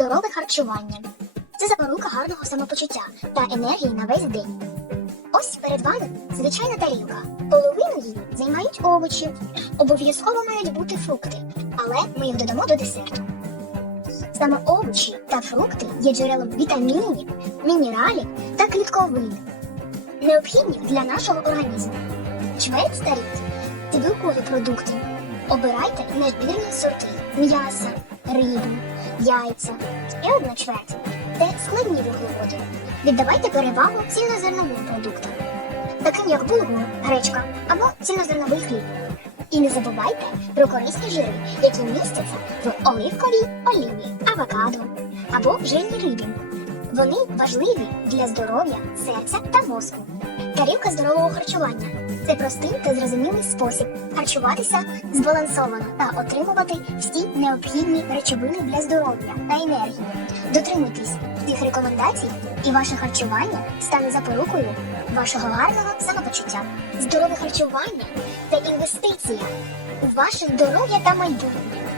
Здорове харчування це запорука гарного самопочуття та енергії на весь день. Ось перед вами звичайна тарілка. Половину її займають овочі. Обов'язково мають бути фрукти, але ми їх додамо до десерту. Саме овочі та фрукти є джерелом вітамінів, мінералів та клітковин, необхідних для нашого організму. Чверть старіт це білкові продукти. Обирайте нежирні сорти м'яса, рибу, яйця. І одна чверть це складні вуглеводи. Віддавайте перевагу цільнозерновим продуктам, таким як булгур, гречка або цільнозерновий хліб. І не забувайте про корисні жири, які містяться в оливковій олії, авокадо або жирній рибі. Вони важливі для здоров'я, серця та мозку. Тарілка здорового харчування це простий та зрозумілий спосіб харчуватися збалансовано та отримувати всі необхідні речовини для здоров'я та енергії. Дотримуйтесь цих рекомендацій, і ваше харчування стане запорукою вашого гарного самопочуття. Здорове харчування це інвестиція у ваше здоров'я та майбутнє.